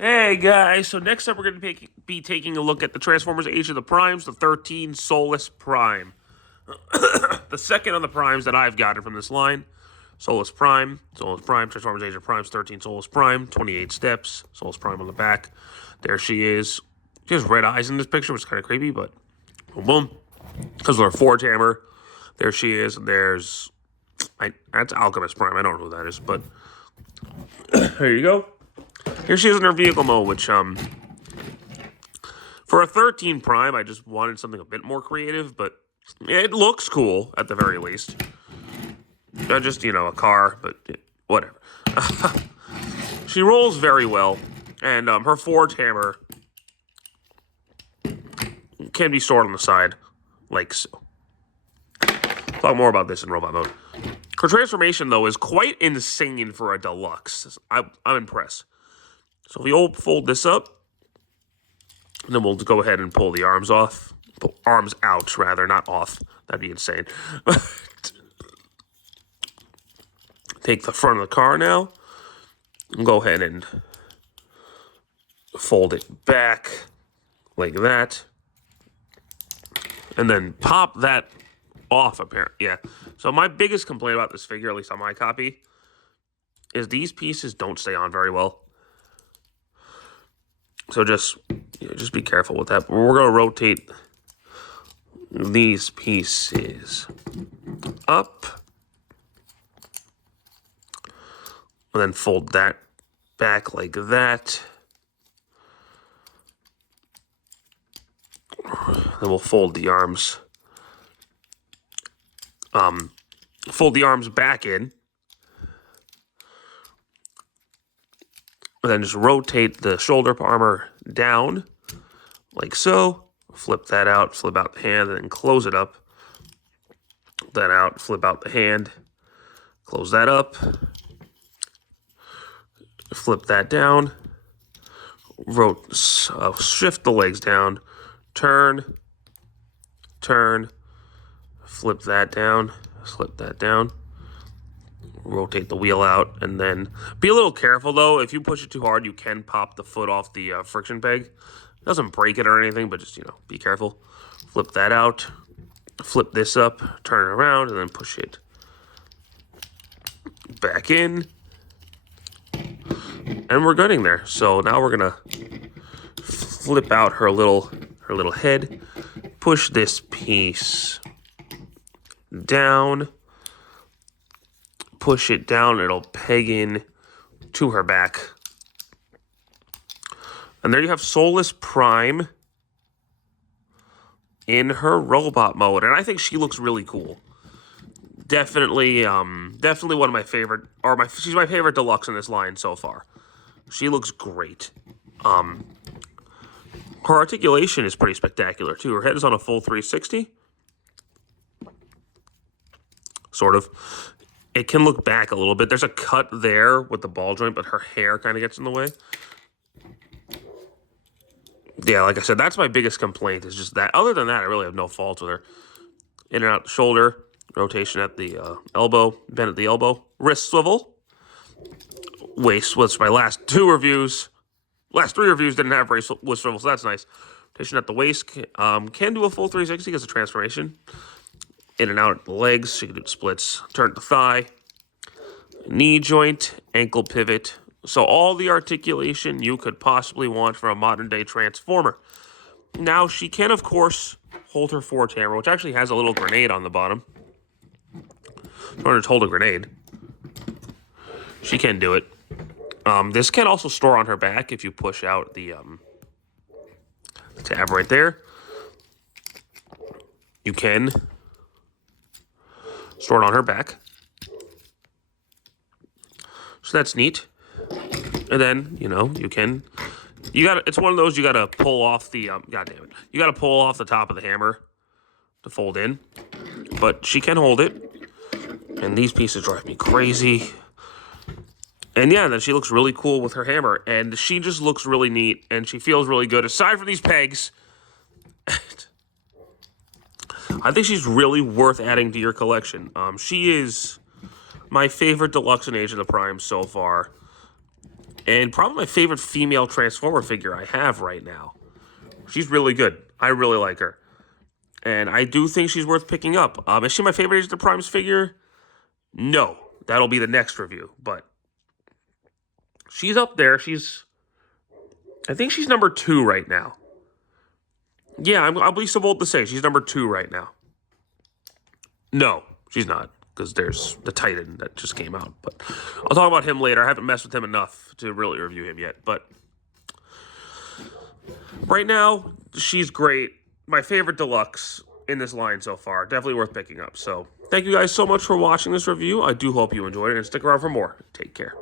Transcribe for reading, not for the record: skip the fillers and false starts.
Hey guys, so next up we're going to be taking a look at the Transformers Age of the Primes, the 13 Solus Prime. The second of the Primes that I've gotten from this line. Solus Prime, Transformers Age of Primes, 13 Solus Prime, 28 steps, Solus Prime on the back. There she is. She has red eyes in this picture, which is kind of creepy, but boom, boom. Because of her Forge Hammer. There she is. There's... that's Alchemist Prime. I don't know who that is, but... there you go. Here she is in her vehicle mode, which, for a 13 Prime, I just wanted something a bit more creative, but it looks cool, at the very least. Not just, a car, but whatever. She rolls very well, and her Forge Hammer can be stored on the side, like so. Talk more about this in robot mode. Her transformation, though, is quite insane for a deluxe. I'm impressed. So if we fold this up, and then we'll go ahead and pull the arms off. Pull arms out, rather, not off. That'd be insane. Take the front of the car now, and go ahead and fold it back like that. And then pop that off, apparently. Yeah. So my biggest complaint about this figure, at least on my copy, is these pieces don't stay on very well. So just be careful with that. But we're going to rotate these pieces up. And then fold that back like that. Then we'll fold the arms. Fold the arms back in. And then just rotate the shoulder armor down, like so. Flip that out, flip out the hand, and then close it up. Flip that out, flip out the hand. Close that up. Flip that down. Shift the legs down. Turn. Flip that down. Slip that down. Rotate the wheel out, and then be a little careful, though. If you push it too hard, you can pop the foot off the friction peg. It doesn't break it or anything, but just, be careful. Flip that out. Flip this up. Turn it around, and then push it back in. And we're getting there. So now we're going to flip out her little head. Push this piece down. Push it down, it'll peg in to her back. And there you have Solus Prime in her robot mode. And I think she looks really cool. Definitely one of my favorite, she's my favorite deluxe in this line so far. She looks great. Her articulation is pretty spectacular, too. Her head is on a full 360. Sort of. It can look back a little bit. There's a cut there with the ball joint, but her hair kind of gets in the way. Yeah, like I said, that's my biggest complaint is just that. Other than that, I really have no faults with her. In and out the shoulder, rotation at the elbow, bend at the elbow, wrist swivel, waist, which my last three reviews didn't have wrist swivel, so that's nice. Rotation at the waist, can do a full 360 because of transformation. In and out the legs, so you can do splits. Turn the thigh, knee joint, ankle pivot. So all the articulation you could possibly want for a modern-day Transformer. Now, she can, of course, hold her Forge Hammer, which actually has a little grenade on the bottom. In order to hold a grenade, she can do it. This can also store on her back if you push out the tab right there. You can store it on her back. So that's neat. And then, it's one of those you gotta pull off the, God damn it. You gotta pull off the top of the hammer to fold in. But she can hold it. And these pieces drive me crazy. And yeah, then she looks really cool with her hammer. And she just looks really neat. And she feels really good. Aside from these pegs, I think she's really worth adding to your collection. She is my favorite deluxe in Age of the Prime so far. And probably my favorite female Transformer figure I have right now. She's really good. I really like her. And I do think she's worth picking up. Is she my favorite Age of the Primes figure? No. That'll be the next review. But she's up there. I think she's number 2 right now. Yeah, I'll be so bold to say she's number 2 right now. No, she's not. Because there's the Titan that just came out. But I'll talk about him later. I haven't messed with him enough to really review him yet. But right now, she's great. My favorite deluxe in this line so far. Definitely worth picking up. So thank you guys so much for watching this review. I do hope you enjoyed it. And stick around for more. Take care.